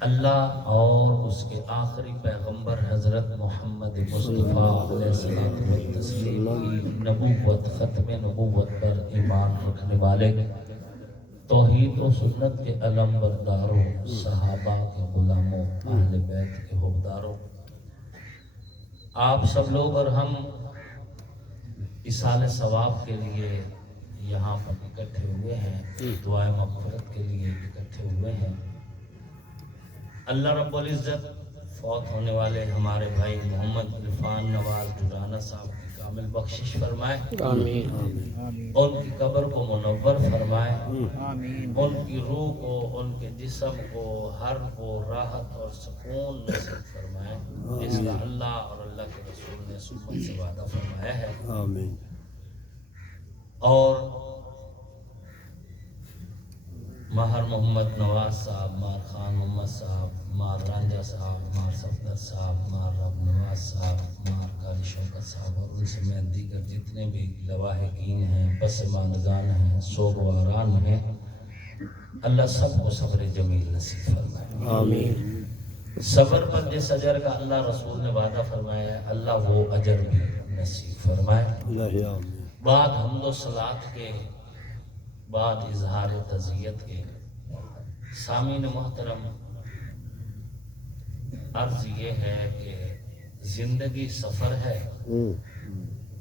اللہ اور اس کے آخری پیغمبر حضرت محمد مصطفیٰ علیہ السلام تسلیم کی نبوت ختم نبوت پر ایمان رکھنے والے توحید و سنت کے علم برداروں، صحابہ کے غلاموں، اہل بیت کے حقداروں، آپ سب لوگ اور ہم ایصال ثواب کے لیے یہاں پر اکٹھے ہوئے ہیں، دعائے مغفرت کے لیے اکٹھے ہوئے ہیں۔ اللہ رب العزت فوت ہونے والے ہمارے بھائی محمد عرفان نواز ڈڈانہ صاحب کی کامل بخشش فرمائے، آمین۔ ان کی قبر کو منور فرمائے، ان کی روح کو، ان کے جسم کو، ہر کو راحت اور سکون نصیب فرمائے جس کا اللہ اور اللہ کے رسول نے سنت سے وعدہ فرمایا ہے۔ آمین۔ اور ماہر محمد نواز صاحب، مار خان محمد صاحب، مار رانجہ صاحب، مار صفدر صاحب، مار رب نواز صاحب، مار قاری شوکت صاحب اور ان سمیت دیگر جتنے بھی لواحقین ہیں، پسماندگان ہیں، سوگواران ہیں، اللہ سب کو صبر جمیل نصیب فرمائے۔ آمین۔ صبر پر جس اجر کا اللہ رسول نے وعدہ فرمایا ہے، اللہ وہ اجر بھی نصیب فرمائے۔ اللہ آمین۔ بعد حمد و صلات کے بعد اظہار تعزیت کے سامعین محترم، عرض یہ ہے کہ زندگی سفر ہے،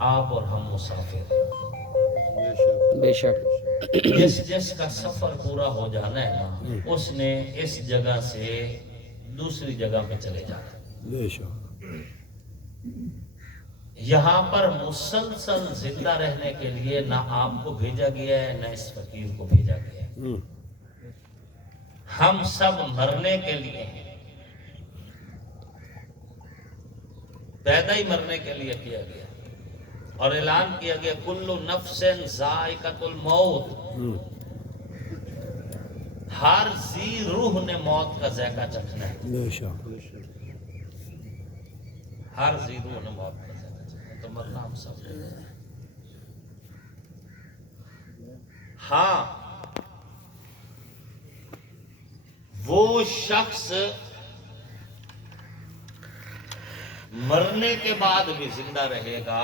آپ اور ہم مسافر ہیں۔ بے شک۔ جس کا سفر پورا ہو جانا ہے نا، اس نے اس جگہ سے دوسری جگہ پہ چلے جانا ہے۔ بے شک۔ یہاں پر مسلسل زندہ رہنے کے لیے نہ آپ کو بھیجا گیا ہے، نہ اس فقیر کو بھیجا گیا ہے۔ ہم سب مرنے کے لیے ہیں، پیدا ہی مرنے کے لیے کیا گیا اور اعلان کیا گیا کل نفس ذائقۃ الموت، ہر ذی روح نے موت کا ذائقہ چکھنا ہے۔ بے شک۔ ہر ذی روح نے موت کا ذائقہ چکھنا ہے، تو مرنا ہم سب نے ہے۔ ہاں، وہ شخص مرنے کے بعد بھی زندہ رہے گا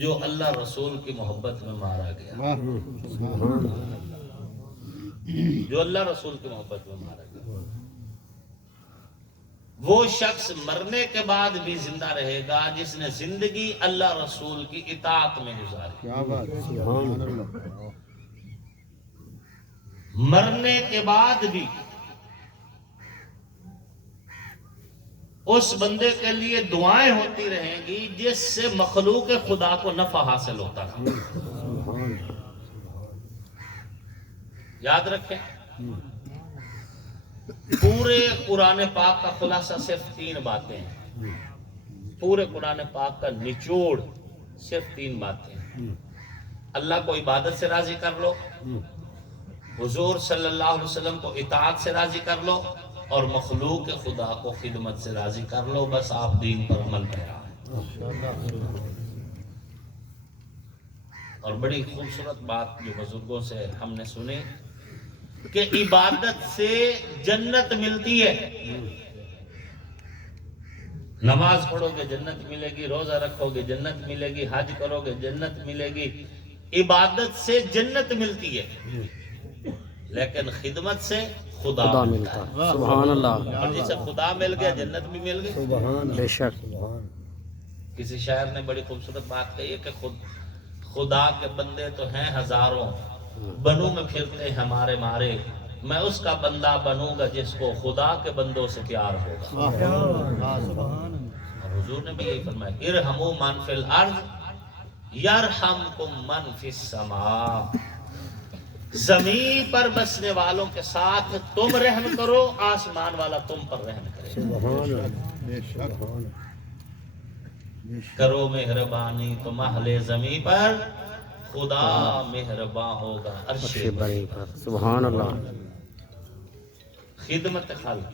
جو اللہ رسول کی محبت میں مارا گیا، جو اللہ رسول کی محبت میں مارا گیا۔ وہ شخص مرنے کے بعد بھی زندہ رہے گا جس نے زندگی اللہ رسول کی اطاعت میں گزاری۔ مرنے کے بعد بھی اس بندے کے لیے دعائیں ہوتی رہیں گی جس سے مخلوق خدا کو نفع حاصل ہوتا رہا۔ یاد رکھیں، پورے قرآن پاک کا خلاصہ صرف 3 باتیں ہیں، پورے قرآن پاک کا نچوڑ صرف 3 باتیں ہیں۔ اللہ کو عبادت سے راضی کر لو، حضور صلی اللہ علیہ وسلم کو اطاعت سے راضی کر لو، اور مخلوق خدا کو خدمت سے راضی کر لو، بس آپ دین پر عمل پیرا ہیں۔ اور بڑی خوبصورت بات جو بزرگوں سے ہم نے سنی کہ عبادت سے جنت ملتی ہے۔ نماز پڑھو گے جنت ملے گی، روزہ رکھو گے جنت ملے گی، حج کرو گے جنت ملے گی۔ عبادت سے جنت ملتی ہے، لیکن خدمت سے خدا ملتا ہے۔ سبحان اللہ۔ اور جسے خدا مل گیا جنت بھی مل گئی۔ بے شک۔ کسی شاعر نے بڑی خوبصورت بات کہی ہے کہ خدا کے بندے تو ہیں ہزاروں، بنوں میں پھرتے ہیں ہمارے مارے، میں اس کا بندہ بنوں گا جس کو خدا کے بندوں سے پیار ہوگا۔ اور حضور نے بھی یہی فرمایا ارحموا من فی الارض یرحمکم من فی السماء، زمین پر بسنے والوں کے ساتھ تم رحم کرو، آسمان والا تم پر رحم کرے۔ کرو مہربانی تم اہل زمین پر، خدا مہرباں ہوگا عرش بری پر۔ سبحان اللہ۔ خدمت خلق،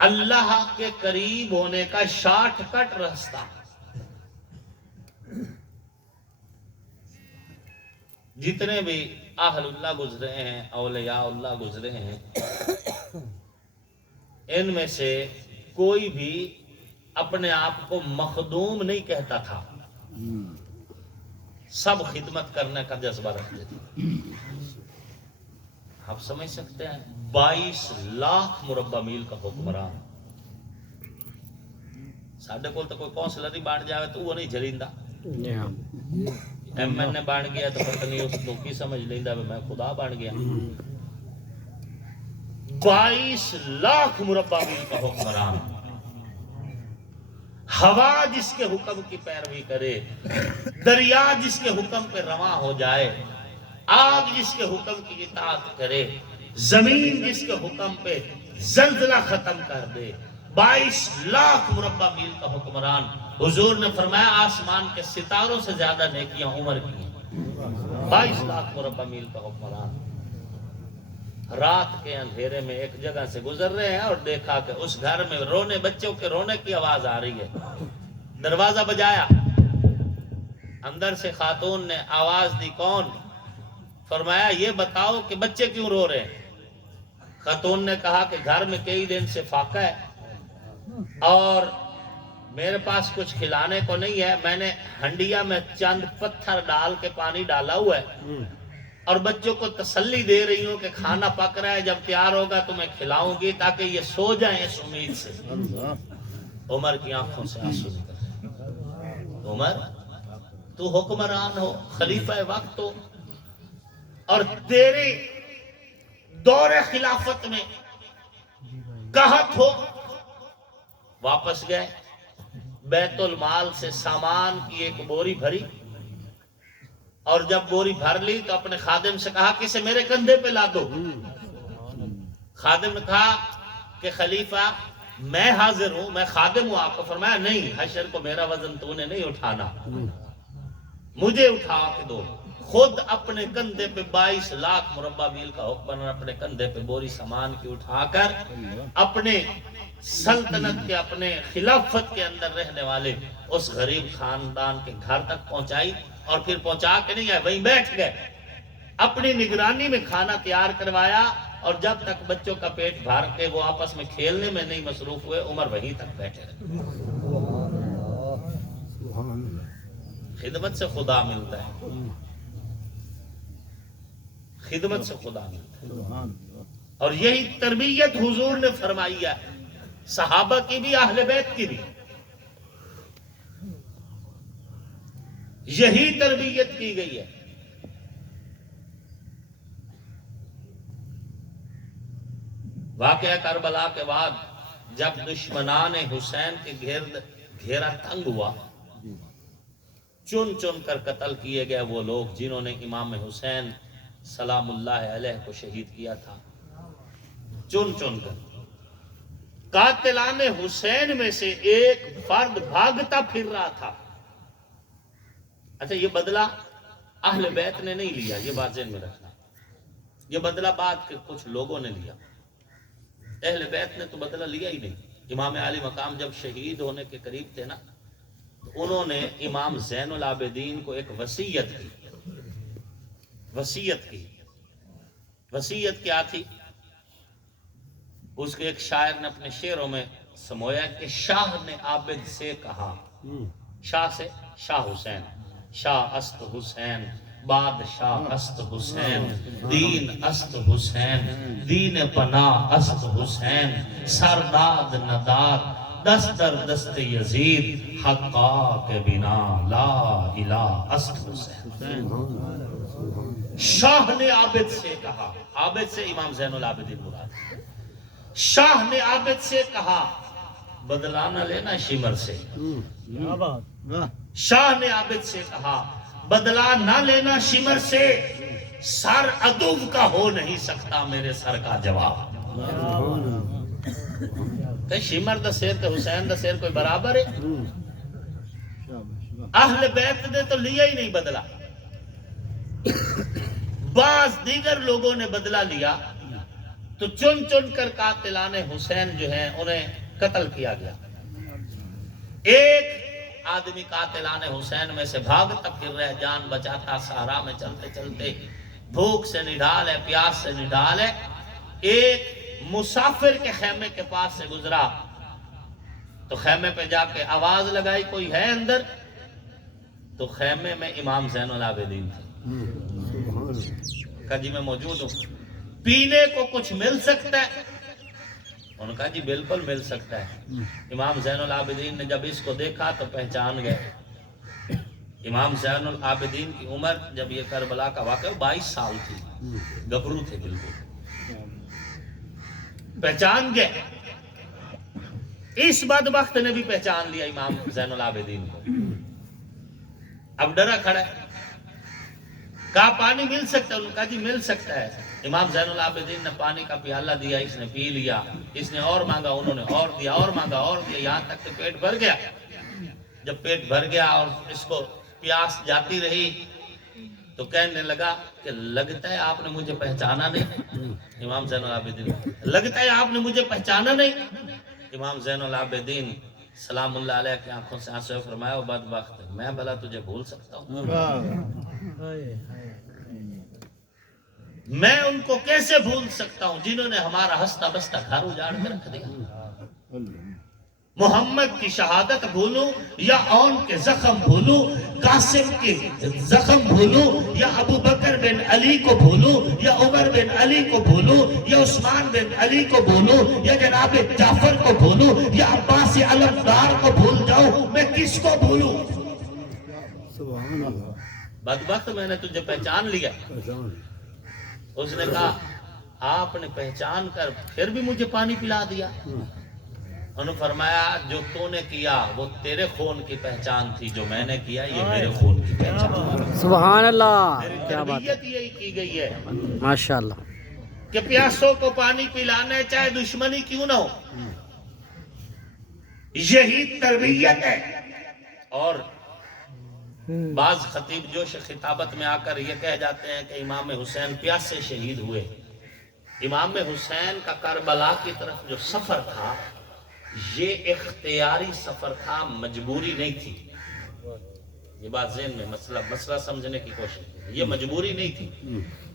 اللہ کے قریب ہونے کا شارٹ کٹ راستہ۔ جتنے بھی اہل اللہ گزرے ہیں، اولیاء اللہ گزرے ہیں، ان میں سے کوئی بھی اپنے آپ کو مخدوم نہیں کہتا تھا، سب خدمت کرنے کا جذبہ رکھتے تھے۔ آپ سمجھ سکتے ہیں 22 لاکھ مربع میل کا حکمران، ساڈے کول تو کوئی کونسلر ہی بن جاوے تو وہ نہیں جلیندا، جی ہاں ایم این اے بن گیا تو پتہ نہیں اس کو کی سمجھ لیندا میں خدا بن گیا۔ 22 لاکھ مربع میل کا حکمران، ہوا جس کے حکم کی پیروی کرے، دریا جس کے حکم پہ رواں ہو جائے، آگ جس کے حکم کی اطاعت کرے، زمین جس کے حکم پہ زلزلہ ختم کر دے، 22 لاکھ مربع میل کا حکمران۔ حضور نے فرمایا آسمان کے ستاروں سے زیادہ نیکیاں عمر کی ہیں۔ 22 لاکھ مربع میل کا حکمران رات کے اندھیرے میں ایک جگہ سے گزر رہے ہیں اور دیکھا کہ اس گھر میں رونے، بچوں کے رونے کی آواز آ رہی ہے۔ دروازہ بجایا، اندر سے خاتون نے آواز دی، کون؟ فرمایا یہ بتاؤ کہ بچے کیوں رو رہے ہیں؟ خاتون نے کہا کہ گھر میں کئی دن سے فاقہ ہے اور میرے پاس کچھ کھلانے کو نہیں ہے، میں نے ہنڈیا میں چند پتھر ڈال کے پانی ڈالا ہوا ہے اور بچوں کو تسلی دے رہی ہوں کہ کھانا پک رہا ہے، جب تیار ہوگا تو میں کھلاؤں گی تاکہ یہ سو جائیں اس امید سے۔ عمر کی آنکھوں سے آنسو نکل رہے۔ عمر تو حکمران ہو، خلیفہ وقت ہو، اور تیرے دور خلافت میں قحط ہو۔ واپس گئے، بیت المال سے سامان کی ایک بوری بھری، اور جب بوری بھر لی تو اپنے خادم سے کہا کہ اسے میرے کندھے پہ لا دو۔ خادم نے کہا کہ خلیفہ میں حاضر ہوں، میں خادم ہوں آپ کو۔ فرمایا نہیں، حشر کو میرا وزن تو نے نہیں اٹھانا، مجھے اٹھا کے دو۔ خود اپنے کندھے پہ 22 لاکھ مربع میل کا حکمران اپنے کندھے پہ بوری سامان کی اٹھا کر اپنے سلطنت کے، اپنے خلافت کے اندر رہنے والے اس غریب خاندان کے گھر تک پہنچائی، اور پھر پہنچا کے نہیں آئے، وہیں بیٹھ گئے، اپنی نگرانی میں کھانا تیار کروایا، اور جب تک بچوں کا پیٹ بھر کے وہ آپس میں کھیلنے میں نہیں مصروف ہوئے، عمر وہیں تک بیٹھے رہے۔ خدمت سے خدا ملتا ہے، خدمت سے خدا ملتا ہے، اور یہی تربیت حضور نے فرمائی ہے، صحابہ کی بھی، اہل بیت کی بھی، یہی تربیت کی گئی ہے۔ واقعہ کربلا کے بعد جب دشمنان حسین کے گرد گھیرا تنگ ہوا، چن چن کر قتل کیے گئے وہ لوگ جنہوں نے امام حسین سلام اللہ علیہ کو شہید کیا تھا، چن چن کر۔ قاتلان حسین میں سے ایک فرد بھاگتا پھر رہا تھا۔ اچھا، یہ بدلہ اہل بیت نے نہیں لیا، یہ بات ذہن میں رکھنا، یہ بدلہ بعد کے کچھ لوگوں نے لیا، اہل بیت نے تو بدلہ لیا ہی نہیں۔ امام علی مقام جب شہید ہونے کے قریب تھے نا، تو انہوں نے امام زین العابدین کو ایک وصیت کی۔ وصیت کیا تھی؟ اس کے ایک شاعر نے اپنے شعروں میں سمویا کہ شاہ نے عابد سے کہا، شاہ سے شاہ حسین، شاہ است حسین، بادشاہ است حسین، دین است حسین، دین پناہ است حسین، سرداد نداد دست در دست یزید، حقا کے بنا لا الہ است حسین۔ شاہ نے عابد سے کہا، عابد سے امام زین العابدین مراد، شاہ نے عابد سے کہا بدلہ نہ لینا شمر سے، شاہ نے عابد سے کہا بدلہ نہ لینا شمر سے، سر عدو کا ہو نہیں سکتا میرے سر کا جواب۔ کہ شمر دا سیر تے حسین دا سیر کوئی برابر ہے؟ اہل بیت نے تو لیا ہی نہیں بدلہ، بعض دیگر لوگوں نے بدلہ لیا، تو چن چن کر قاتلان حسین جو ہیں انہیں قتل کیا گیا۔ ایک آدمی قاتلان حسین میں سے بھاگتا پھر رہا، جان بچاتا صحرا میں چلتے چلتے بھوک سے نڈال ہے، پیاس سے نڈال ہے. ایک مسافر کے خیمے کے پاس سے گزرا تو خیمے پہ جا کے آواز لگائی کوئی ہے اندر؟ تو خیمے میں امام زین العابدین تھے. کہا جی میں موجود ہوں، پینے کو کچھ مل سکتا ہے؟ انہوں نے کہا جی بالکل مل سکتا ہے. امام زین العابدین نے جب اس کو دیکھا تو پہچان گئے. امام زین العابدین کی عمر جب یہ کربلا کا واقعہ 22 سال تھی، گبرو تھے بالکل. پہچان گئے. اس بدبخت نے بھی پہچان لیا امام زین العابدین کو. اب ڈرا کھڑا ہے. کہا پانی مل سکتا ہے؟ انہوں نے کہا جی مل سکتا ہے. امام زین العابدین نے پانی کا پیالہ دیا، اس نے پی لیا. اس نے اور مانگا، انہوں نے اور دیا، اور مانگا اور دیا، یہاں تک کہ پیٹ بھر گیا. جب پیٹ بھر گیا اور اس کو پیاس جاتی رہی تو کہنے لگا کہ لگتا ہے آپ نے مجھے پہچانا نہیں. امام زین العابدین لگتا ہے آپ نے مجھے پہچانا نہیں. امام زین العابدین سلام اللہ علیہ کی آنکھوں سے آنسو فرمایا وہ بدبخت میں بھلا تجھے بھول سکتا ہوں؟ میں ان کو کیسے بھول سکتا ہوں جنہوں نے ہمارا ہستا بستا گھر اجاڑ کے رکھ دیا. محمد کی شہادت بھولوں یا اون کے زخم بھولوں، قاسم کے زخم بھولوں یا ابو بکر بن علی کو بھولوں یا عمر بن علی کو بھولوں یا عثمان بن علی کو بھولوں یا جناب جعفر کو بھولوں یا عباس علمدار کو بھول جاؤں، میں کس کو بھولوں؟ بدبخت میں نے تجھے پہچان لیا. اس نے کہا آپ نے پہچان کر پھر بھی مجھے پانی پلا دیا. انہوں نے فرمایا جو تو نے کیا وہ تیرے خون کی پہچان تھی، جو میں نے کیا یہ میرے خون کی پہچان. سبحان اللہ، میری کیا بات ہے، تربیت یہی کی گئی ہے ماشاءاللہ. کہ پیاسوں کو پانی پلانا ہے چاہے دشمنی کیوں نہ ہو. یہی تربیت ہے. اور بعض خطیب جوش خطابت میں آ کر یہ کہہ جاتے ہیں کہ امام حسین پیاسے شہید ہوئے. امام حسین کا کربلا کی طرف جو سفر تھا یہ اختیاری سفر تھا، مجبوری نہیں تھی. یہ بات ذہن میں مسئلہ سمجھنے کی کوشش کی. یہ مجبوری نہیں تھی.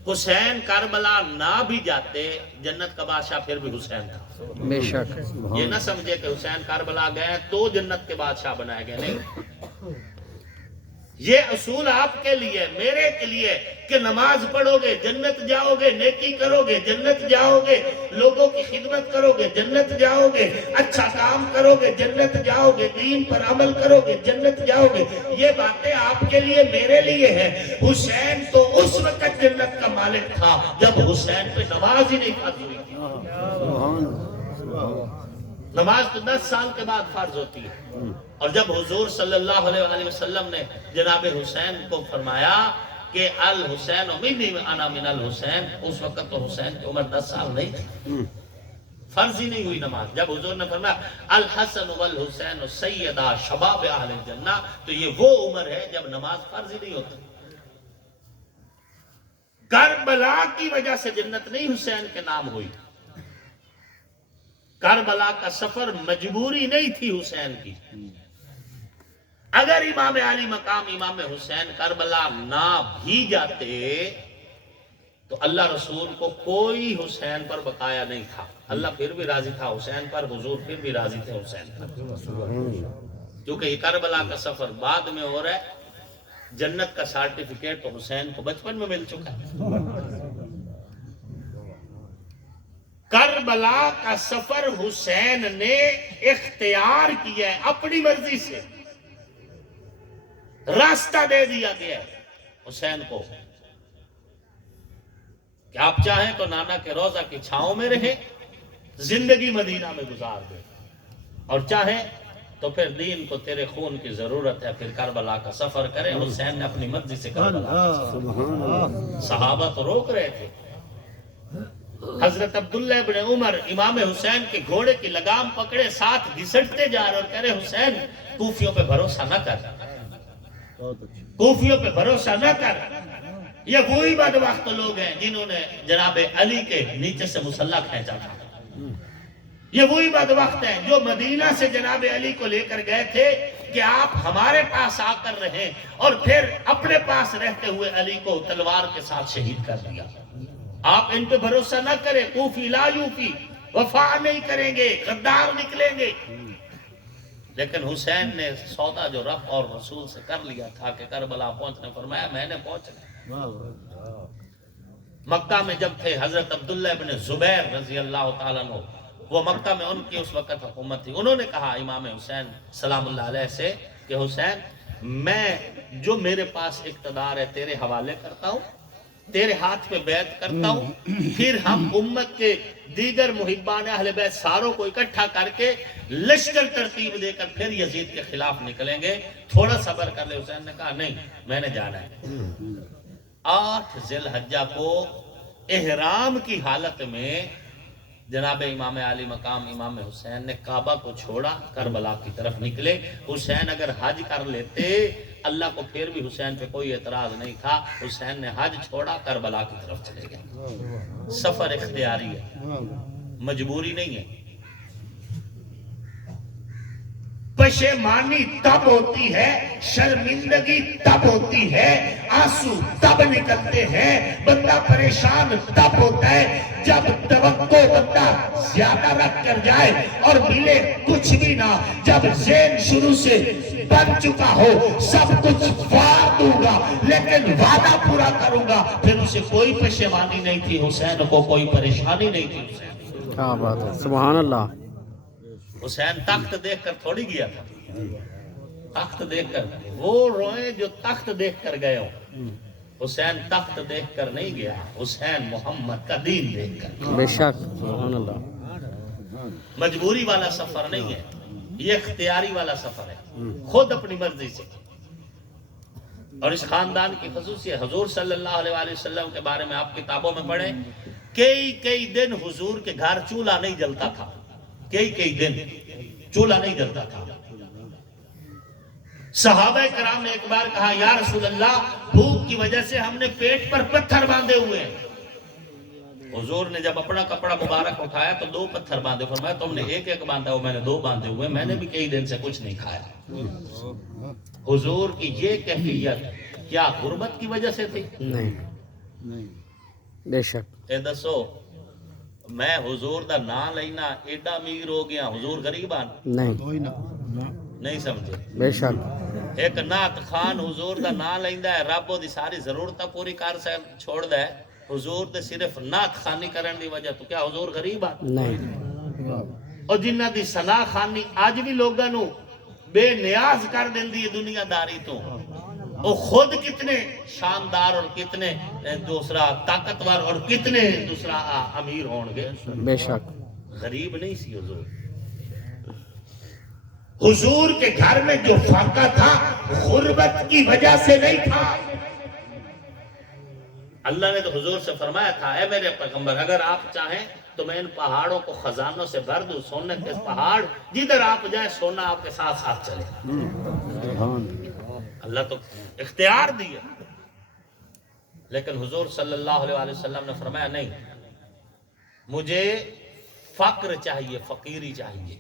حسین کربلا نہ بھی جاتے جنت کا بادشاہ پھر بھی حسین تھا. بے شک. یہ نہ سمجھے کہ حسین کربلا گئے تو جنت کے بادشاہ بنائے گئے، نہیں. یہ اصول آپ کے لیے میرے کے لیے کہ نماز پڑھو گے جنت جاؤ گے، نیکی کرو گے جنت جاؤ گے، لوگوں کی خدمت کرو گے جنت جاؤ گے، اچھا کام کرو گے جنت جاؤ گے، دین پر عمل کرو گے جنت جاؤ گے. یہ باتیں آپ کے لیے میرے لیے ہیں. حسین تو اس وقت جنت کا مالک تھا جب حسین پہ نماز ہی نہیں فرض ہوئی تھی. نماز تو 10 سال کے بعد فرض ہوتی ہے. اور جب حضور صلی اللہ علیہ وآلہ وسلم نے جناب حسین کو فرمایا کہ الحسین منی انا من الحسین، اس وقت تو حسین کی عمر 10 سال نہیں تھی، فرض ہی نہیں ہوئی نماز. جب حضور نے فرمایا الحسن والحسین سیدہ شباب اہل الجنہ، تو یہ وہ عمر ہے جب نماز فرض ہی نہیں ہوتی. کربلا کی وجہ سے جنت نہیں حسین کے نام ہوئی. کربلا کا سفر مجبوری نہیں تھی حسین کی. اگر امام علی مقام امام حسین کربلا نہ بھی جاتے تو اللہ رسول کو کوئی حسین پر بقایا نہیں تھا. اللہ پھر بھی راضی تھا حسین پر، حضور پھر بھی راضی تھے حسین پر. کیونکہ یہ کربلا کا سفر بعد میں ہو رہا ہے. جنت کا سرٹیفکیٹ تو حسین کو بچپن میں مل چکا ہے. کربلا کا سفر حسین نے اختیار کیا ہے اپنی مرضی سے. راستہ دے دیا گیا ہے حسین کو کہ آپ چاہیں تو نانا کے روضہ کی چھاؤں میں رہے، زندگی مدینہ میں گزار دے، اور چاہیں تو پھر دین کو تیرے خون کی ضرورت ہے پھر کربلا کا سفر کرے. حسین نے اپنی مرضی سے کربلا کا سفر. صحابہ تو روک رہے تھے. حضرت عبداللہ ابن عمر امام حسین کے گھوڑے کی لگام پکڑے ساتھ گھسٹتے جا رہے اور کہہ رہے حسین کوفیوں پہ بھروسہ نہ کر، کوفیوں پہ بھروسہ نہ کر. یہ وہی بدبخت لوگ ہیں جنہوں نے جناب علی کے نیچے سے مسلح کھینچا تھا. یہ وہی بدبخت ہیں جو مدینہ سے جناب علی کو لے کر گئے تھے کہ آپ ہمارے پاس آ کر رہیں اور پھر اپنے پاس رہتے ہوئے علی کو تلوار کے ساتھ شہید کر دیا. آپ ان پہ بھروسہ نہ کریں. کوفی لا یوفی، وفا نہیں کریں گے، غدار نکلیں گے. لیکن حسین نے سودا جو رب اور رسول سے کر لیا تھا کہ کربلا پہنچنے، فرمایا میں نے پہنچنا. مکہ میں جب تھے حضرت عبداللہ ابن زبیر رضی اللہ تعالیٰ عنہ، وہ مکہ میں ان کی اس وقت حکومت تھی. انہوں نے کہا امام حسین سلام اللہ علیہ سے کہ حسین میں جو میرے پاس اقتدار ہے تیرے حوالے کرتا ہوں، تیرے ہاتھ پہ بیعت کرتا ہوں، پھر ہم امت کے دیگر محبان اہل بیت ساروں کو اکٹھا کر کے لشکر ترتیب دے کر پھر یزید کے خلاف نکلیں گے. تھوڑا صبر کر لے. حسین نے کہا نہیں، میں نے جانا ہے. 8 ذی الحجہ کو احرام کی حالت میں جناب امام علی مقام امام حسین نے کعبہ کو چھوڑا، کربلا کی طرف نکلے. حسین اگر حج کر لیتے اللہ کو پھر بھی حسین پہ کوئی اعتراض نہیں تھا. حسین نے حج چھوڑا، کربلا کی طرف چلے گئے. سفر اختیاری ہے، مجبوری نہیں ہے. پشیمانی تب ہوتی ہے، شرمندگی تب ہوتی ہے، آنسو تب نکلتے ہیں، بندہ پریشان تب ہوتا ہے جب توقع بندہ زیادہ رکھ کر جائے اور ملے کچھ بھی نہ. جب ذہن شروع سے بن چکا ہو سب کچھ وار دوں گا لیکن وعدہ پورا کروں گا، پھر اسے کوئی پشیمانی نہیں تھی. حسین کو کوئی پریشانی نہیں تھی. حسین کیا بات ہے، سبحان اللہ. حسین تخت دیکھ کر تھوڑی گیا تھا. تخت دیکھ کر وہ روئے جو تخت دیکھ کر گئے ہوں. حسین تخت دیکھ کر نہیں گیا، حسین محمد کا دین دیکھ کر. بے شک، سبحان اللہ. مجبوری والا سفر نہیں ہے، یہ اختیاری والا سفر ہے، خود اپنی مرضی سے. اور اس خاندان کی خصوصیت حضور صلی اللہ علیہ وآلہ وسلم کے بارے میں آپ کتابوں میں پڑھیں، کئی دن حضور کے گھر چولہا نہیں جلتا تھا. کئی دن چولہا نہیں جلتا تھا. صحابہ کرام نے ایک بار کہا یا رسول اللہ بھوک کی وجہ سے ہم نے پیٹ پر پتھر باندھے ہوئے ہیں. حضور نے جب اپنا کپڑا مبارک اٹھایا تو 2 پتھر باندھے. فرمایا تم نے ایک باندھا ہو، میں نے 2 باندھے ہوئے، میں نے بھی کئی دن سے کچھ نہیں کھایا. حضور کی یہ کیفیت کیا غربت کی وجہ سے تھی؟ نہیں، بے شک. اے دسو میں حضور دا نام لینا ایڈا امیر ہو گیا، حضور غریب آن نہیں سمجھے. بے شک. ایک نعت خان حضور دا نام لیندا ہے، رب دی ساری ضرورتاں پوری کر چھوڑ دا ہے. حضور تے صرف نعت خانی کرن دی وجہ تو کیا حضور غریب آ؟ نہیں. اور جنہ دی ثنا خانی اج بھی لوگاں نو بے نیاز کر دیندی ہے دنیا داری تو، وہ خود کتنے شاندار اور کتنے دوسرا طاقتور اور کتنے دوسرا امیر ہون گے. بے شک. غریب نہیں سی حضور. حضور کے گھر میں جو فاقہ تھا غربت کی وجہ سے نہیں تھا. اللہ نے تو حضور سے فرمایا تھا اے میرے پیغمبر اگر آپ چاہیں تو میں ان پہاڑوں کو خزانوں سے بھر دوں. سونے کے پہاڑ جدھر آپ جائیں سونا آپ کے ساتھ ساتھ چلے. اللہ تو اختیار دیا. لیکن حضور صلی اللہ علیہ وسلم نے فرمایا نہیں، مجھے فقر چاہیے، فقیری چاہیے.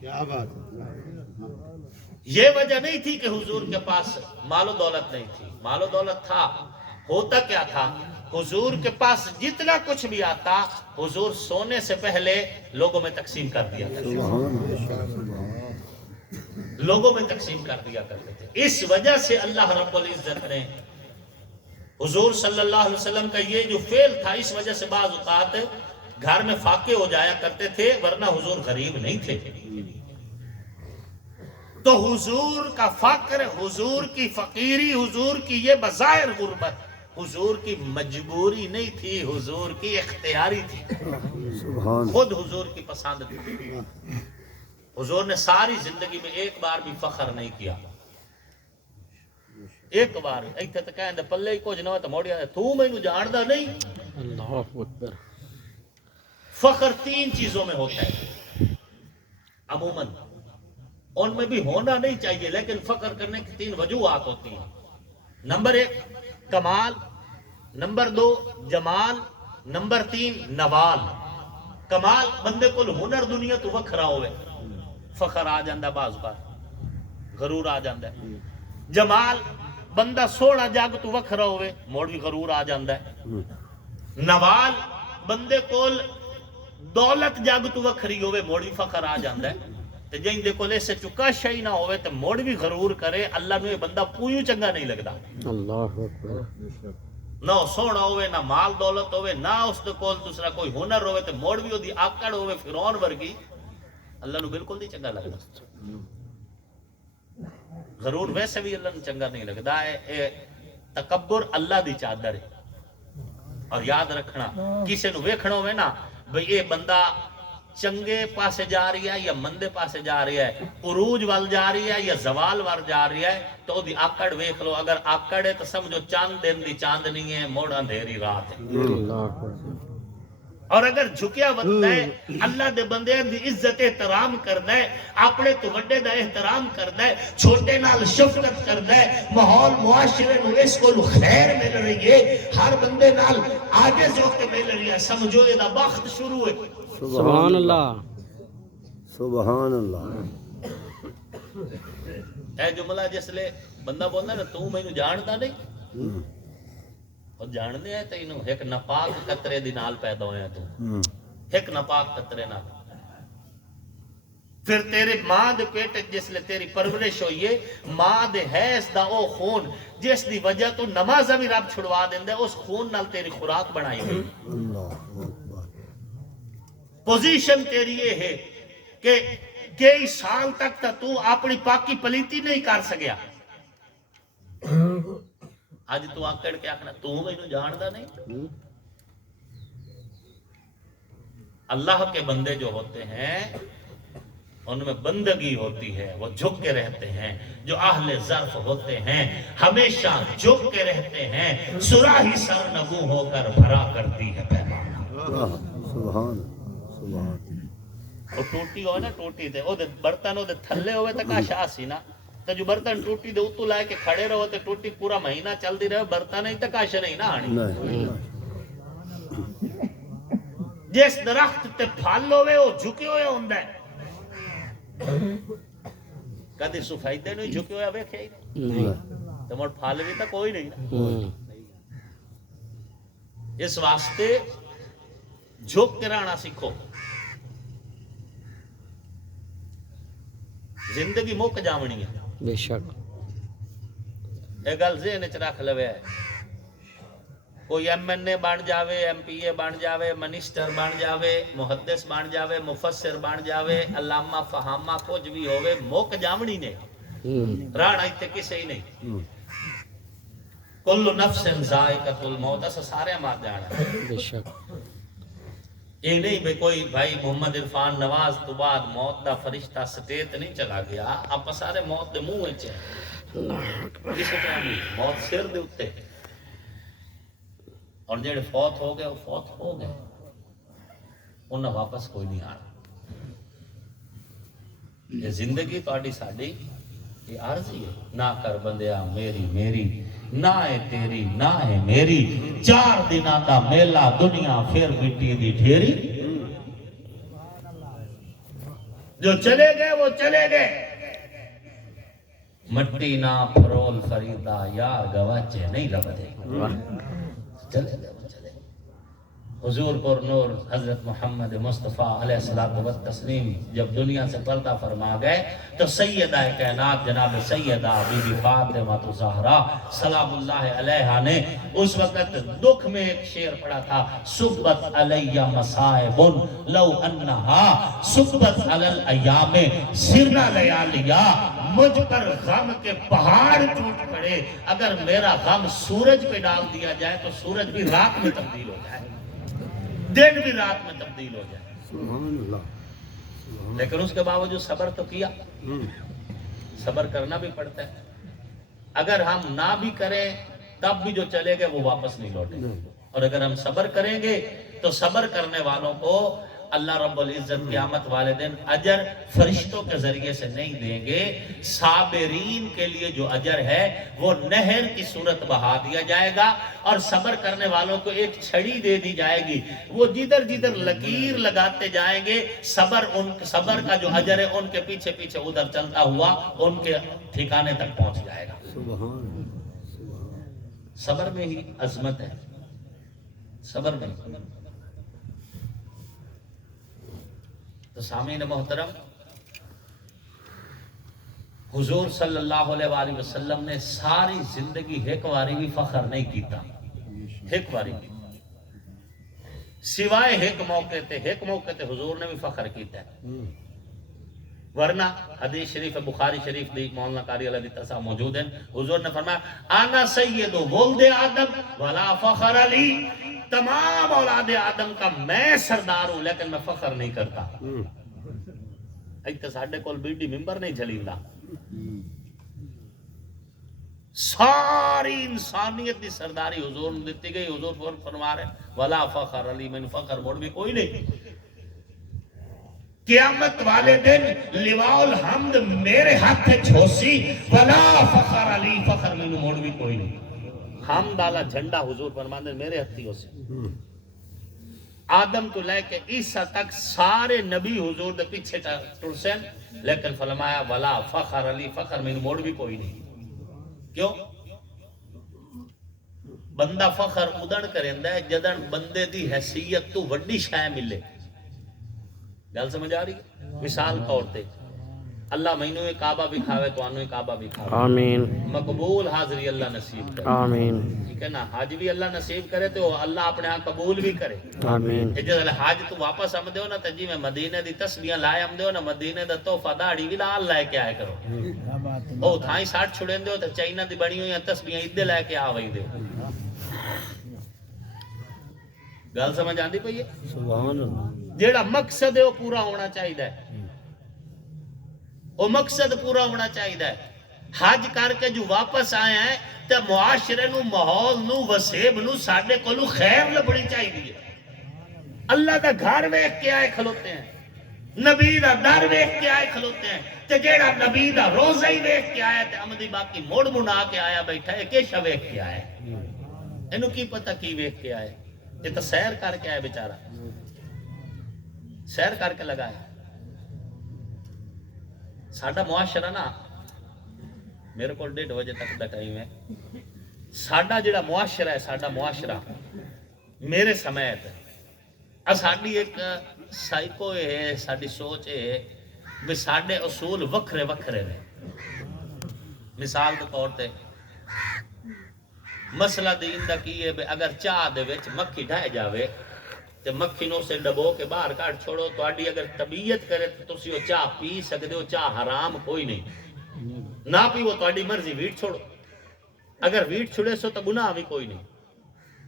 یہ وجہ نہیں تھی کہ حضور کے پاس مال و دولت نہیں تھی. مال و دولت تھا. ہوتا کیا تھا، حضور کے پاس جتنا کچھ بھی آتا حضور سونے سے پہلے لوگوں میں تقسیم کر دیا کرتے لوگوں میں تقسیم کر دیا کرتے تھے. اس وجہ سے اللہ رب العزت نے حضور صلی اللہ علیہ وسلم کا یہ جو فعل تھا، اس وجہ سے بعض اوقات گھر میں فاقے ہو جایا کرتے تھے، ورنہ حضور غریب نہیں تھے. تو حضور کا فقر، حضور کی فقیری، حضور کی یہ بظاہر غربت حضور کی مجبوری نہیں تھی، حضور کی اختیاری تھی. خود حضور کی پسند تھی. حضور نے ساری زندگی میں ایک بار بھی فخر نہیں کیا. ایک بار ایتھے تے کہندے پلے ہی کچھ نہ ہو تے موڑیا تو مینوں جاندا نہیں. اللہ اکبر. فخر 3 چیزوں میں ہوتا ہے عموماً، ان میں بھی ہونا نہیں چاہیے، لیکن فخر کرنے کی 3 وجوہات ہوتی ہیں. نمبر 1 کمال، نمبر 2 جمال، نمبر 3 نوال. کمال بندے کو ہنر دنیا تو وکھرا ہوئے، فخر آ جاندہ بعض بار. غرور آ جاندہ ہے. جمال بندہ سوڑا جگ تو وکھرا ہوئے موڑ بھی غرور آ جاندہ ہے. نوال بندے کول دولت جگ تو وکھری ہوئے موڑ بھی فخر آ جاندہ ہے. تے جائیں دے کولے سے چکا شئی نہ ہوئے تے موڑ بھی غرور کرے اللہ نو یہ بندہ پویوں چنگا نہیں لگدا. اللہ اکبر. نہ سونا ہوئے نہ مال دولت ہوئے نہ اس دے کول دوسرا کوئی ہنر ہوئے تے موڑ بھی دی آکڑ ہوئے فرعون ورگی اللہ نو بالکل نہیں چنگا لگدا. غرور ویسے بھی اللہ نو چنگا نہیں لگدا ہے. اے تکبر اللہ دی چادر ہے. اور یاد رکھنا کسی نو ویکھنا ہوئے نا بھئی یہ بندہ چنگے پاسے جا رہی ہے یا مندے پاسے جا رہی ہے, عروج وال جا رہی ہے یا زوال وال جا رہی ہے, تو دی آکڑ ویکھ لو. اگر آکڑ ہے تو سمجھو چاند دن دی چاندنی ہے, موڑ اندھیری رات ہے. اللہ اکبر. اور اگر جھکیا بندہ ہے اللہ دے بندے دی عزت احترام کرنا ہے, اپنے تو وڈے دا احترام کرنا ہے, چھوٹے نال شفقت کرنا ہے, ماحول معاشرے نو اس کو خیر مل رہی ہے, ہر بندے نال آگے ذوق مل رہی ہے, سمجھو یہ دا بخت شروع ہے. سبحان اللہ. سبحان اللہ. اے جملہ جس لے بندہ بولنا نا تو میں جانتا نہیں اور جاننے ہے تو انہوں ایک نپاک قطرے دی نال پیدا ہویا تو ایک نپاک قطرے نال. پھر تیرے ماں دے پیٹ جس لے تیری پرورش ہوئی ہے, ماں دے حیث دا او خون جس دی وجہ تو نمازہ بھی رب چھڑوا دیندے, اس خون نال تیری خوراک بنائی ہوئی. پوزیشن تیری یہ ہے کہ کئی سال تک تو اپنی پاکی پلیتی نہیں کر سکیا. آج تو آکڑ کے آکھنا تو میں انہوں جاندا نہیں. اللہ کے بندے جو ہوتے ہیں ان میں بندگی ہوتی ہے, وہ جھک کے رہتے ہیں. جو اہل ظرف ہوتے ہیں ہمیشہ جھک کے رہتے ہیں, سراہی سر نگو ہو کر بھرا کرتی ہے پیمانہ. سبحان سبحان. وہ ٹوٹی ہوئے نا, ٹوٹی تے او دے برتن او دے تھلے ہوئے تک آشا سی نا, تو جو برتن ٹوٹی دے اتو لائے کے کھڑے رہو تے ٹوٹی پورا مہینہ چل دی رہے, برتن نہیں تک آشا نہیں نا آنی. جس درخت تے پھل ہوئے وہ جھکے ہوئے ہوندہ ہے, کدی سفیدے نہیں جھکے ہوئے ویکھے ہی نہیں, تو مڑ پھل بھی تک کوئی نہیں نا. اس واسطے جھک کے رہنا سیکھو. زندگی موک جامنی ہے. بے شک. ایک گل ذہن وچ رکھ لوے, کوئی ایم این اے بن جاوے, ایم پی اے بن جاوے, منسٹر بن جاوے, محدث بن جاوے, مفسر بن جاوے, علامہ فہامہ کچھ بھی ہوئے, موک جامنی نے رانا ایتھے کسے ہی نہیں. کل نفس ذائقۃ الموت, اس سارے مار جانا. بے شک. یہ نہیں بھئی کوئی بھائی محمد عرفان نواز تو بعد موت دا فرشتہ سٹیت نہیں چلا گیا, آپ سارے موت دے منہ وچ ہیں. کسے ٹائم موت سر دے اتے, اور جڑے فوت ہو گئے وہ فوت ہو گئے, انہیں واپس کوئی نہیں آنا. یہ زندگی تہاڈی ساڈی یہ عارضی ہے. نہ کر بندیا میری میری, نہ ہے تیری نہ ہے میری, 4 دناں دا میلہ دنیا پھر مٹی دی ڈھیری. جو چلے گئے وہ چلے گئے, مٹی نہ پھرول فریدا یار گواچے نہیں ربدے. چلے گئے وہ چلے گئے. حضور پر نور حضرت محمد مصطفیٰ علیہ الصلوۃ والتسلیم جب دنیا سے پردہ فرما گئے تو سیدہ کائنات جناب سیدہ بی بی فاطمہ الزہرا سلام اللہ علیہا نے اس وقت دکھ میں ایک شعر پڑھا تھا, صبت علی مصائب لو انہا صبت علی الایام سرنا لیالیا. مجھ پر غم کے پہاڑ ٹوٹ پڑے, اگر میرا غم سورج پہ ڈال دیا جائے تو سورج بھی رات میں تبدیل ہو جائے, دن بھی رات میں تبدیل ہو جائے. سبحان اللہ. لیکن اس کے باوجود صبر تو کیا, صبر کرنا بھی پڑتا ہے. اگر ہم نہ بھی کریں تب بھی جو چلے گئے وہ واپس نہیں لوٹیں, اور اگر ہم صبر کریں گے تو صبر کرنے والوں کو اللہ رب العزت قیامت والے دن اجر فرشتوں کے ذریعے سے نہیں دیں گے. صابرین کے لیے جو اجر ہے وہ نہر کی صورت بہا دیا جائے گا اور صبر کرنے والوں کو ایک چھڑی دے دی جائے گی. وہ جدھر جدھر لکیر لگاتے جائیں گے صبر کا جو اجر ہے ان کے پیچھے پیچھے ادھر چلتا ہوا ان کے ٹھکانے تک پہنچ جائے گا. صبر میں ہی عظمت ہے. صبر میں تو سامعین محترم حضور صلی اللہ علیہ وآلہ وسلم نے ساری زندگی ایک واری بھی فخر نہیں کیتا. ایک واری بھی سوائے ایک موقع تے حضور نے بھی فخر کیتا ہے. ورنہ حدیث شریف بخاری شریف دی مولانا قاری علیہ تصا موجود ہیں. حضور نے فرمایا انا سید ولد آدم ولا فخر علی. تمام اولاد آدم کا میں سردار ہوں لیکن میں فخر نہیں کرتا. ایک ساڈے کول بیڈی ممبر نہیں چلیندا. ساری انسانیت دی سرداری حضور نے دتی گئی. حضور فرما رہے ولا فخر علی. میں فخر موڑ بھی کوئی نہیں. قیامت والے دن لواء الحمد میرے ہاتھ چھوسی ولا فخر علی. فخر میں موڑ بھی کوئی نہیں. حمد والا جھنڈا حضور فرماندے میرے ہتھیوں سے. آدم تو لے کے عیسیٰ تک سارے نبی حضور دے پیچھے ٹرسن لیکن فرمایا ولا فخر علی. فخر میں موڑ بھی کوئی نہیں. کیوں؟ بندہ فخر ادن کریندا ہے جدن بندے دی حیثیت تو وڈی شے ملے. گل سمجھ آ رہی ہے؟ مثال طور تے اللہ مینوں کعبہ بھی کھاوے تو انو کعبہ بھی کھاوے. آمین. مقبول حاضری اللہ نصیب کرے. آمین. ٹھیک ہے نا. حج بھی اللہ نصیب کرے تو اللہ اپنے ہاں قبول بھی کرے. آمین. جے حج تو واپس آمدے ہو نا تے جی میں مدینے دی تسبیحاں لائے آمدے ہو نا مدینے دا تحفہ داڑھی بھی لال لے کے آئے کرو. او تھائی 60 چھڑیندے ہو تے چائنا دی بنی ہوئی تسبیحاں ادے لے کے آ ویندے ہو. گل سمجھ آندی پئی ہے؟ سبحان اللہ. جیڑا مقصد ہے وہ پورا ہونا چاہیے. وہ مقصد پورا ہونا چاہیے. حج کر کے جو واپس آئے ہیں تے معاشرے نو ماحول نو وسیب نو ساڈے کولو خیر لبنی چاہیے. اللہ دا گھر ویکھ کے آئے کھلوتے ہیں. نبی دا در ویکھ کے آئے کھلوتے ہیں. تے جیڑا نبی دا روزہ ہی ویکھ کے آیا تے امدی باقی موڑ منا کے آیا بیٹھا ہے کہ شا ویکھ کے آیا. اینو کی پتہ کی ویکھ کے آئے. یہ تو سیر کر کے آئے بیچارہ. سیر کر کے لگایا. ساڈا معاشرہ نا میرے کو 1:30 بجے تک دا ٹائم ہے. ساڈا جڑا معاشرہ ہے ساڈا معاشرہ میرے سمیت ساڈی ایک سائیکو ہے. ساڈی سوچ ہے بھی ساڈے اصول وکھرے وکھرے نے. مثال کے طور تے مسئلہ دین دا کی ہے بھی اگر چاہ دے وچ مکھی ڈھائے جاوے تے مکھی نو سے ڈبو کے باہر کاٹ چھوڑو. تہاڈی اگر طبیعت کرے تو تسی وہ چاہ پی سکدے ہو. چاہ حرام کوئی نہیں. نہ پیو تہاڈی مرضی. ویٹ چھوڑو. اگر ویٹ چھڑے سو تو گناہ بھی کوئی نہیں.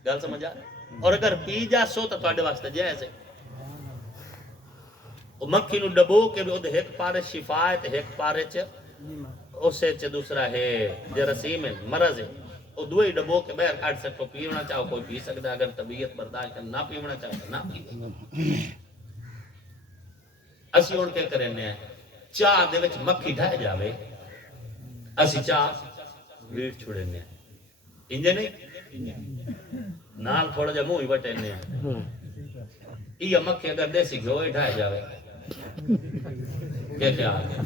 گل سمجھ آ رہی؟ اور اگر پی جا سو تو تہاڈے واسطے جائز ہے. وہ مکھی نو ڈبو کے بھی اودے ایک پارے شفا ہے تے ایک پارے چ اسے چ دوسرا ہے جراثیم ہے مرض ہے. وہ دوئی ڈبو کے باہر کاٹ سکو. پیونا چاہو کوئی پی سکتا. اگر طبیعت برداشت کر نہ پیونا چاہو تو نہ پی. اسی ہن کیا کرنے ہیں چاہ دے وچ مکھی ڈھائے جاوے اسی چاہ ویٹ چھڑنے ہیں. انجے نہیں نال تھوڑا جا منہ ہی وٹنے ہیں. یہ مکھی اگر دیسی گھیو ہی ڈھائے جاوے کیا خیال ہے؟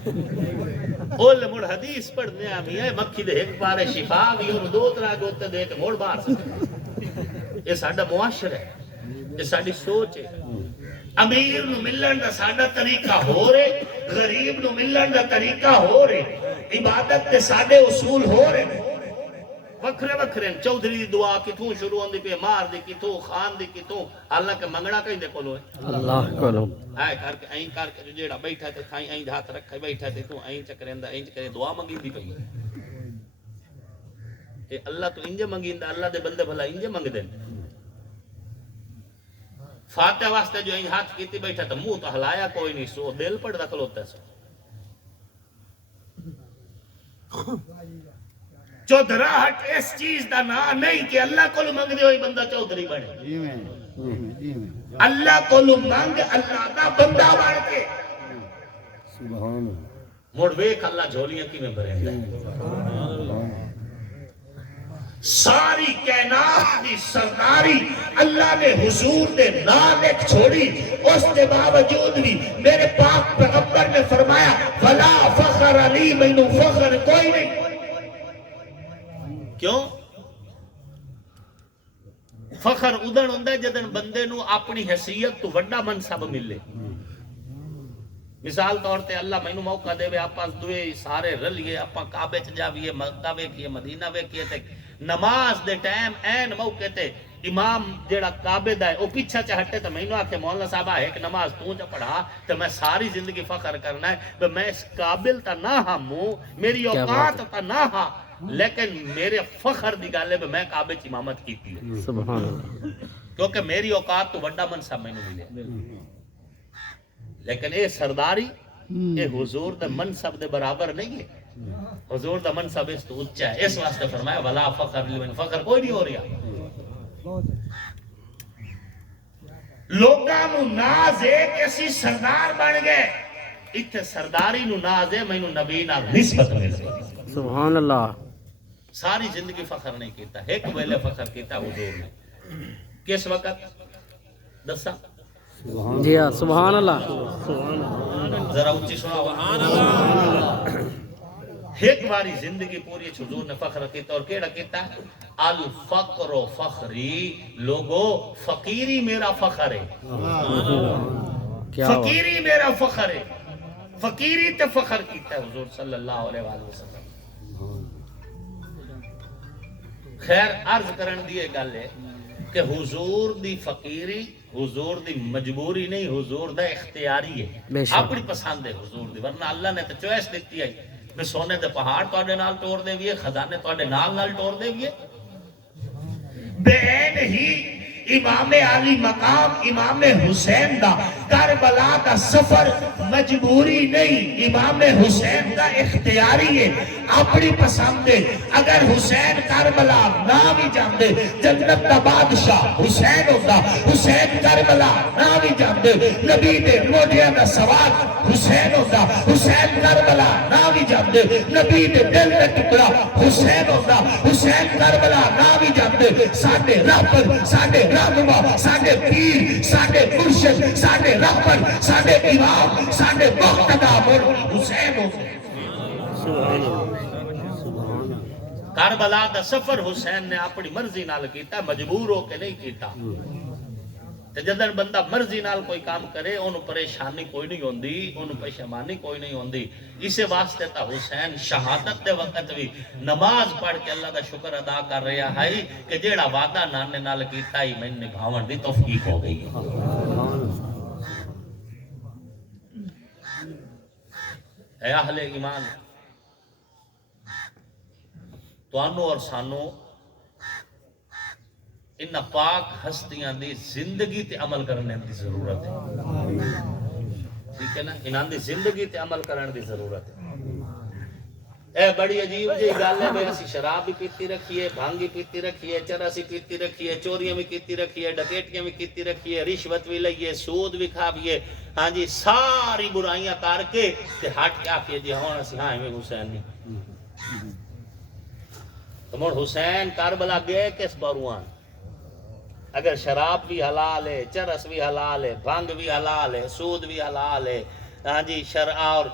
اول مڑ حدیث پڑھنے آمی ہے مکھی دے ایک پارے شفا بھی اور 2 طرح گوتے دے کے موڑ باہر سکتے. یہ ساڈا معاشرہ ہے. یہ ساڈی سوچ ہے. امیر نو ملن دا ساڈا طریقہ ہو رہے. غریب نو ملن دا طریقہ ہو رہے. عبادت دے ساڈے اصول ہو رہے. وکھرے وکھرے. چودھری دی دعا کتوں شروع ہوندی پہ مار دی کتوں خان دی کتوں. اللہ کے منگنا کہیں دے کولو ہے اللہ کولو. آئے کر کے این کر کے جیڑا بیٹھا تے تھائی این ہاتھ رکھے بیٹھا تے تو این چکریندا این کرے دعا منگیندی پئی. تے اللہ تو انج منگیندا. اللہ دے بندے بھلا انج منگدے. فاتحہ واسطے جو این ہاتھ کیتی بیٹھا تے منہ تو ہلایا کوئی نہیں. سو دل پڑدا کھلوتا سو. چودھراہٹ اس چیز دا نام نہیں کہ اللہ کو منگ دے ہوئی بندہ چودھری بنے. اللہ کو مانگ اللہ دا بندہ بن کے سبحان اللہ مڑ ویکھ اللہ جھولیاں کی میں بھرے ساری کائنات دی سرداری اللہ نے حضور دے نام ایک چھوڑی، اس کے باوجود بھی میرے پاک پیغمبر نے فرمایا فلا فخر علی، مینوں فخر کوئی نہیں۔ کیوں؟ فخر ادن ہوندا جدن بندے نو اپنی حیثیت تو وڈا منصب ملے۔ مثال طور تے اللہ مینوں موقع دے آپاں دوے سارے رلیے، آپاں کعبے چ جاویے، مکہ ویکھیے، مدینہ ویکھیے تے نماز دے ٹائم این موقع تے امام جیڑا کعبے دا ہے او پیچھے چ ہٹے تے مینوں آکھے مولانا صاحب ایک نماز تو چ پڑھا تے میں ساری زندگی فخر کرنا ہے کہ میں اس قابل تا نہ ہاں، میری اوقات تا نہ ہاں، لیکن میرے فخر دی گل ہے کہ میں کعبے چ امامت کیتی ہے، سبحان اللہ، کیونکہ میری اوقات تو بڑا منصب مینوں ملے۔ لیکن اے سرداری اے حضور دے منصب دے برابر نہیں ہے، حضور دا منصب اس تو اونچا ہے، اس واسطے فرمایا ولا فخر لمن فخر کوئی نہیں ہو رہا۔ لوگاں نو ناز ہے کہ اسی سردار بن گئے، اتنے سرداری نو ناز ہے مینوں نبی نال نسبت مل گئی۔ سبحان اللہ، ساری زندگی فخر نہیں کیتا، ایک ویلے فخر کیتا حضور نے۔ کس وقت دسا جی ہاں، سبحان اللہ، ذرا اونچی سنا سبحان اللہ۔ ایک باری زندگی پوری حضور نے فخر کیتا، اور کیڑا کیتا؟ الفقر و فخری، لوگو فقیری میرا فخر ہے، کیا ہوا؟ فقیری میرا فخر ہے، فقیری تے فخر کیتا ہے حضور صلی اللہ علیہ وآلہ وسلم۔ خیر عرض کرن دی گل ہے کہ حضور دی فقیری حضور دی مجبوری نہیں، حضور دا اختیاری بے ہے، شک۔ اپنی پسند ہے حضور دی، ورنہ اللہ نے تو چوائس دیتی ہے میں سونے دے پہاڑ تواڈے نال توڑ دے ویے، خزانے تواڈے نال توڑ دے ویے۔ بین ہی امام علی مقام امام حسین دا کربلا دا سفر مجبوری نہیں، امام حسین دا اختیاری ہے، اپنی پسند ہے۔ اگر حسین کربلا نہ بھی جاندے، جنت دا بادشاہ حسین ہوتا، حسین کربلا نہ بھی جاندے، نبی دے موڈیاں دا سواد حسین ہوتا، حسین کربلا نہ بھی جاندے، نبی دے دل دا ٹکڑا حسین ہوتا، حسین کربلا نہ بھی جاندے، ساڈے رہبر، ساڈے رہنما، ساڈے پیر، ساڈے مرشد، ساڈے رہبر، ساڈے امام، ساڈے مقتدا مولا حسین ہوتے۔ سبحان اللہ سبحان اللہ کربلا دا سفر حسین نے اپنی مرضی نال کیتا، مجبور ہو کے نہیں کیتا۔ تے جدن بندہ مرضی نال کوئی کام کرے انہوں پریشانی کوئی نہیں ہوندی، انہوں پریشانی کوئی نہیں ہوندی۔ اسے واسطے تا حسین شہادت دے وقت بھی نماز پڑھ کے اللہ دا شکر ادا کر رہا ہے کہ جیڑا وعدہ نانے نال کیتا ہی میں نبھاون دی توفیق ہو گئی۔ اے اہل ایمان، توانو اور سانو ان پاک ہستیاں دی زندگی تے عمل کرنے دی ضرورت ہے، ٹھیک ہے نا؟ انہاں دی زندگی تے عمل کرنے دی ضرورت ہے۔ اے بڑی عجیب جی گل ہے بھئی اسی شراب بھی پیتی رکھیے، بھنگ بھی پیتی رکھیے، چرس بھی پیتی رکھیے، چوریاں بھی کیتی رکھیے، ڈکیٹیاں بھی کیتی رکھیے، رشوت بھی لئیے، سود بھی کھاویے، ہاں جی ساری برائیاں کر کے تے ہٹ کے آکھیے جی ہون اسی ہاں میں حسین نہیں۔ تو مڑ حسین کربلا گئے کس باروان؟ اگر شراب بھی حلال ہے، چرس بھی حلال ہے، بھنگ بھی حلال ہے، سود بھی حلال ہے، ہاں جی شرع اور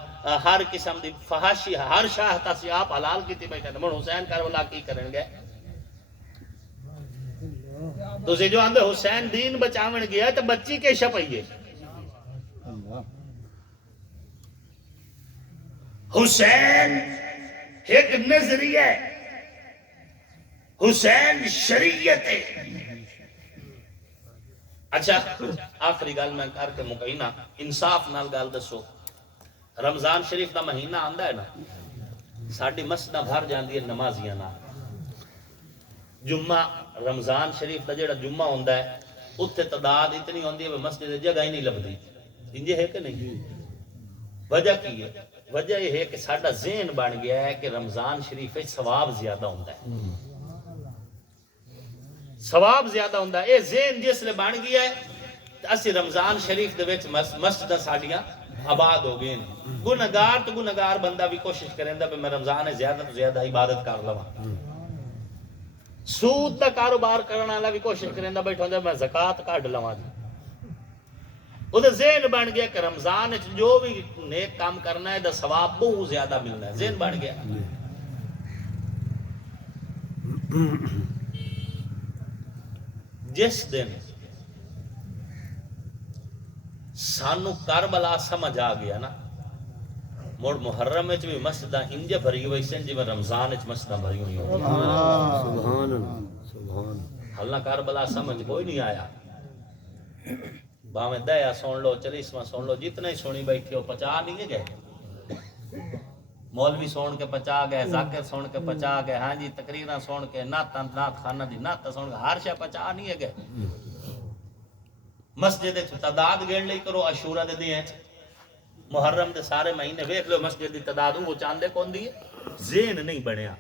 ہر قسم دی فحاشی ہر شاہ تسی آپ حلال کیتی بیٹھے، مڑ حسین کربلا کی کرن گے؟ تسی جو آندے حسین دین بچاون گیا تو بچی کے شپائیے۔ حسین ایک نظریہ، حسین شریعت ہے۔ اچھا آخری گل میں کر کے مکئینا، انصاف نال گل دسو، رمضان شریف دا مہینہ آندا ہے نا، ساڈی مسجداں بھر جاندی ہے نمازیاں نال۔ جمعہ رمضان شریف دا جڑا جمعہ ہوندا ہے اتھے تعداد اتنی ہوندی ہے مسجد جگہ ہی نہیں لبدی، انجے ہے کہ نہیں؟ وجہ کی ہے؟ وجہ یہ ہے کہ ساڈا ذہن بن گیا ہے کہ رمضان شریف ثواب زیادہ ہوندا ہے، ثواب زیادہ ہوندا اے ذہن جس لے بن گیا ہے اسی رمضان شریف دے وچ مسجداں ساڈیاں آباد ہو گئے ہیں گنہگار تو گنہگار بندہ بھی کوشش کریندا کہ میں رمضان زیادہ تو زیادہ عبادت کر لواں سود دا کاروبار کرنے والا بھی کوشش کریندا بیٹھا ہوندا میں زکات کڈ لواں او دے ذہن بن گیا کہ رمضان وچ جو بھی نیک کام کرنا ہے دا ثواب بہت زیادہ ملنا ہے ذہن بن گیا جس دن سانو کربلا سمجھ آ گیا نا مڑ محرم وچ بھی مسجداں انج بھری ہوئی سن جویں رمضان وچ مسجداں بھری ہوئی ہوں سبحان اللہ سبحان اللہ کربلا سمجھ کوئی نہیں آیا باویں دیا سن لو 40واں سن لو جتنے سنی بیٹھے ہو 50 نہیں گئے مولوی سن کے 50 گئے ذاکر سن کے 50 گئے ہاں جی تقریراں سن کے نعت خانہ دی نعت سن کے ہر شے 50 نہیں گئے مسجد تعداد گن لئی کرو عاشورہ دے دیں محرم دے سارے مہینے ویکھ لو مسجد دی تعداد وہ چاندے کون دی ہے ذہن نہیں بنیا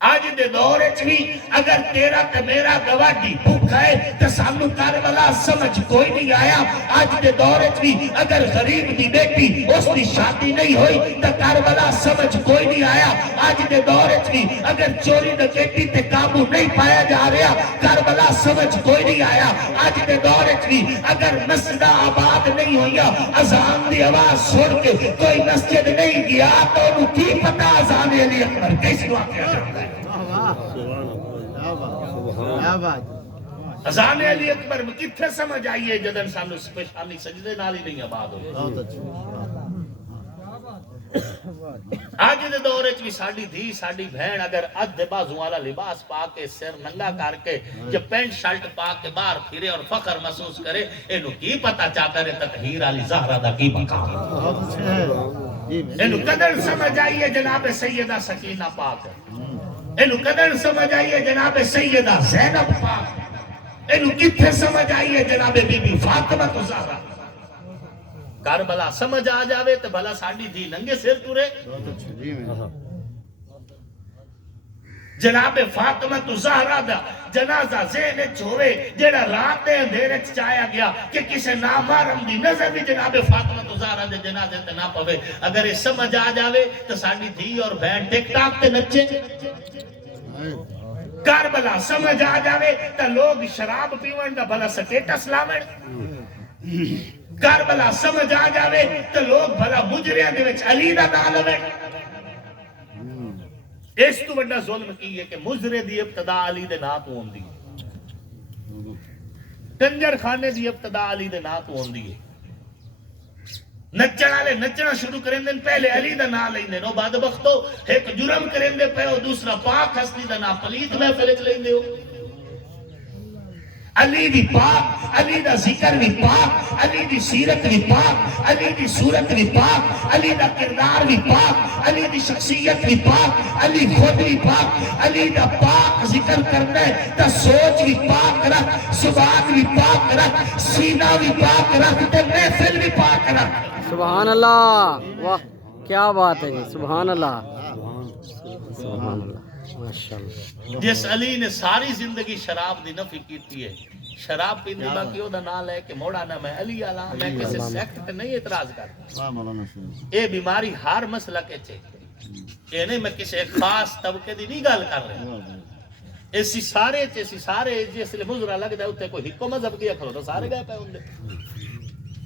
آج دے دور وچ بھی اگر تیرا تے میرا گواڈی بھوکا ہے تے سانو کربلا سمجھ کوئی نہیں آیا آج دے دور وچ بھی اگر غریب دی بیٹی اس دی شادی نہیں ہوئی تے کربلا سمجھ کوئی نہیں آیا آج دے دور وچ بھی اگر چوری ڈکیتی تے قابو نہیں پایا جا رہا کربلا سمجھ کوئی نہیں آیا آج دے دور وچ بھی اگر مسجداں آباد نہیں ہوئیاں اذان دی آواز سن کے کوئی مسجد نہیں گیا تو انہوں کی پتہ اذان علی اکبر کیسے واقعہ جاتا ہے اذان علی اکبر میں کتنے سمجھ آئیے جدن سامنے سپیشالی سجدے نال ہی نہیں آباد ہوئی آج دے دور وچ بھی ساڈی دھی ساڈی بہن اگر ادھ بازو والا لباس پا کے سر ننگا کر کے یا پینٹ شرٹ پا کے باہر پھرے اور فخر محسوس کرے اینو کی پتہ چاہتا رہے تطہیر علی زہرا دا کی مقام اینو قدر سمجھ آئیے جناب سیدہ سکینہ پاک اینو قدر سمجھ آئیے جناب سیدہ زینب پاک اینو کتھے سمجھ آئیے جناب بی بی فاطمہ تو زہرا کربلا سمجھ آ جاوے تو بھلا ساڈی دھی ننگے سر ٹرے جناب فاطمہ تو زہرا دا جنازہ ذہن وچ ہوئے جڑا رات دے اندھیرے وچ چایا گیا کہ کسے نامحرم دی نظر بھی جناب فاطمہ تو زہرا دے جنازے تے نہ پوے اگر یہ سمجھ آ جاوے تو ساڈی دھی اور بہن ٹک ٹاک تے نچے کربلا سمجھ آ جاوے تو لوگ شراب پیون دا بھلا سٹیٹس لاون کربلا سمجھ آ جاوے تو لوگ بھلا مجریاں دے وچ علی دا نام لویں اس تو بڑا ظلم کی ہے کہ مجرے دی ابتدا علی دے نام تو ہوندی ہے کنجر خانے دی ابتدا علی دے نام تو ہوندی ہے نچن والے نچنا شروع کریں دن پہلے علی دا نام لیندے نو بعد وقتو ایک جرم کریں دے پہ دوسرا پاک ہستی دا نام پلیت محفل وچ لیندے ہو علی دی پاک علی دا ذکر بھی پاک علی دی سیرت بھی پاک علی دی صورت بھی پاک علی دا کردار بھی پاک علی دی شخصیت بھی پاک علی خود بھی پاک علی دا پاک ذکر کرنا ہے تا سوچ بھی پاک رکھ زبان بھی پاک رکھ سینہ بھی پاک رکھ تے محفل بھی پاک رکھ سبحان اللہ واہ کیا بات ہے جی سبحان اللہ سبحان اللہ ماشاءاللہ جس علی نے ساری زندگی شراب دی نفی کیتی ہے شراب پیندی باقی او دا نام لے کہ موڑا نہ میں علی آلا میں کسی سیکٹ تے نہیں اعتراض کرتا اے بیماری ہر مسلک اچھے یہ نہیں میں کسی ایک خاص طبقے دی نہیں گل کر رہے ایسی سارے جس لئے مزرہ لگ دے ہوتے کوئی ہکو مذہب کیا کھلو تو سارے گئے پہ ہوں دے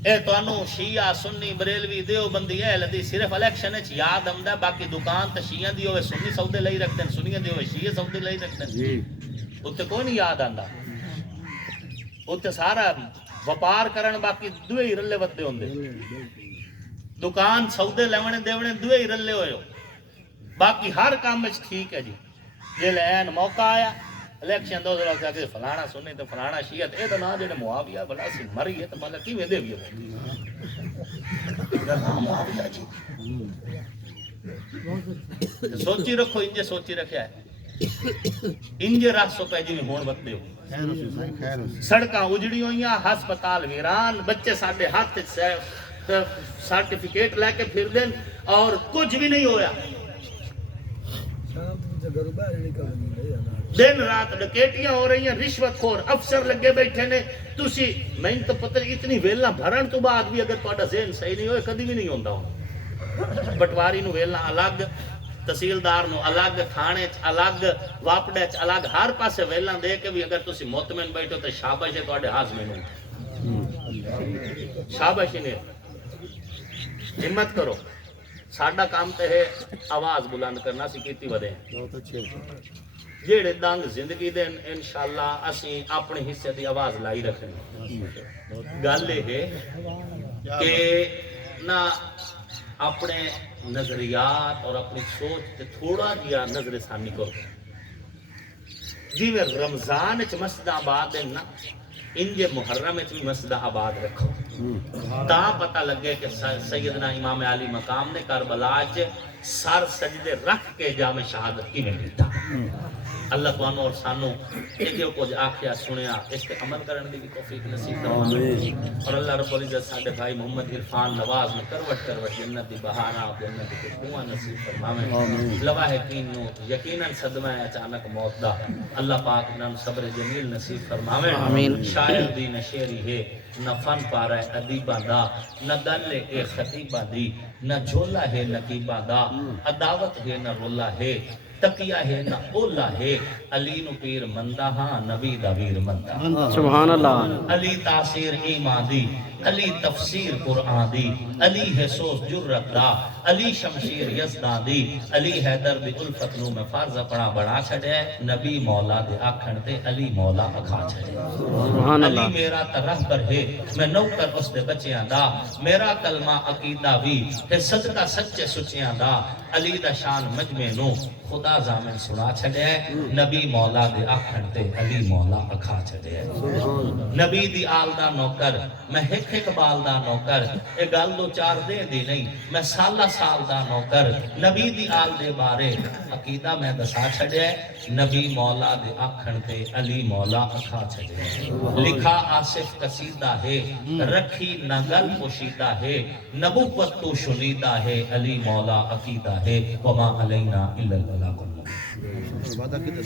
اے تو انو شیعہ سنی بریلوی دیو بندی اہل دی صرف الیکشن اچھ یاد ہمدہ باقی دکان تا شیعہ دیو ہوئے سنی سعودے لئی رکھتے ہیں سنی دیو ہوئے شیعہ سعودے لئی رکھتے ہیں اتے کوئی نہیں یاد آندہ اتے سارا وپار کرن باقی دوئے ہی رلے ودے ہوں دے دکان سعودے لیونے دیونے دوئے ہی رلے ہوئے ہو باقی ہر کام میں ٹھیک ہے جی یہ لین موقع آیا الیکشن دو ذرا کہ فلانا سنی تو فلانا شیعت اے تو نا جڑے معاویہ بلا سی مری ہے تو مطلب کی ویندے بھی معاویہ جی سوچی رکھو انجے سوچی رکھیا ہے انجے راسو پہ جی ہون بتتے ہو سڑکاں اجڑی ہوئیاں ہسپتال ویران بچے ساڈے ہاتھ سرٹیفکیٹ لے کے پھر دیں اور کچھ بھی نہیں ہویا دن رات ڈکیٹیاں ہو رہی ہیں، رشوت خور افسر لگے بیٹھے نے، تسی میں تو پتہ نہیں اتنی ویلاں بھرن تو بعد بھی اگر تہاڈا ذہن صحیح نہیں ہوئے کدی بھی نہیں ہوندا ہوں۔ پٹواری نو ویلاں الگ، تحصیلدار نو الگ، تھانے چ الگ، واپڈے چ الگ، ہر پاسے ویلاں دے کے بھی اگر تسی مطمئن بیٹھو تو شاباش ہے تہاڈے ہاضمے نو، شاباش نے ہمت کرو۔ ساڈا کام تے ہے آواز بلند کرنا، سی کیتی ودے بہت اچھے جیڑے دنگ زندگی دے انشاءاللہ اسی اپنے حصے دی آواز لائی رکھنی۔ گل یہ ہے کہ نہ اپنے نظریات اور اپنی سوچ تے تھوڑا جیا نظر ثانی کرو، جی میں رمضان چ مسجد آباد ہیں نا، انجے محرم چ بھی مسجد آباد رکھو، تا پتہ لگے کہ سیدنا امام علی مقام نے کربلا چ سر سجدے رکھ کے جام شہادت کی میں دیتا۔ اللہ تعالیٰ اور سانو یہ جو کچھ آکھیا سنیا اس پہ عمل کرنے کی بھی توفیق نصیب فرمائے، اور اللہ رب العزت ساڈے بھائی محمد عرفان نواز نے کروٹ کروٹ جنت دی بہاراں جنت دی خوشبوئاں نصیب فرمائے۔ لواحقین نو یقیناً صدمہ ہے اچانک موت دا، اللہ پاک انہاں نوں صبر جمیل نصیب فرمائے۔ آمین۔ شاعر دی نہ شعری ہے، نہ فن پارا ہے ادیباں دا، نہ گل ہے خطیباں دی، نہ جھولا ہے نقیباں دا، عداوت ہے نہ رولا ہے، تقیہ ہے نہ اولا ہے، علی نو پیر مندہ ہاں نبی دا ویر مندہ، سبحان اللہ، علی تاثیر ایمان دی، علی تفسیر قرآن دی، علی ہے سوز جرت دا، علی شمشیر یزدان دی، علی حیدر دی الفت نو میں فرض اپنا بڑا چھڑے، نبی مولا دے آکھن تے علی مولا اکھا چھڑے۔ سبحان علی اللہ، میرا رہبر ہے، میں نوکر اس دے بچیاں دا، میرا کلمہ عقیدہ بھی ہے صدقہ سچے سچیاں دا، علی دا شان مجمع نو خدا زامن سنا چھڑے، نبی مولا دے آکھن تے علی مولا اکھا چھڑے۔ نبی دی آل دا نوکر، میں ایک بال دا نوکر، اے گل دو چار دے دی نہیں، میں سالہ سال دا نوکر، نبی دی آل دے بارے عقیدہ میں دسا چھڑے، نبی مولا دے آکھن تے علی مولا اکھا چھڑے۔ لکھا آصف قصیدہ ہے، رکھی نہ گل پوشیدہ ہے، نبوت تو شنیدہ ہے، علی مولا عقیدہ ہے، وما علینا الا البلاغ المبین۔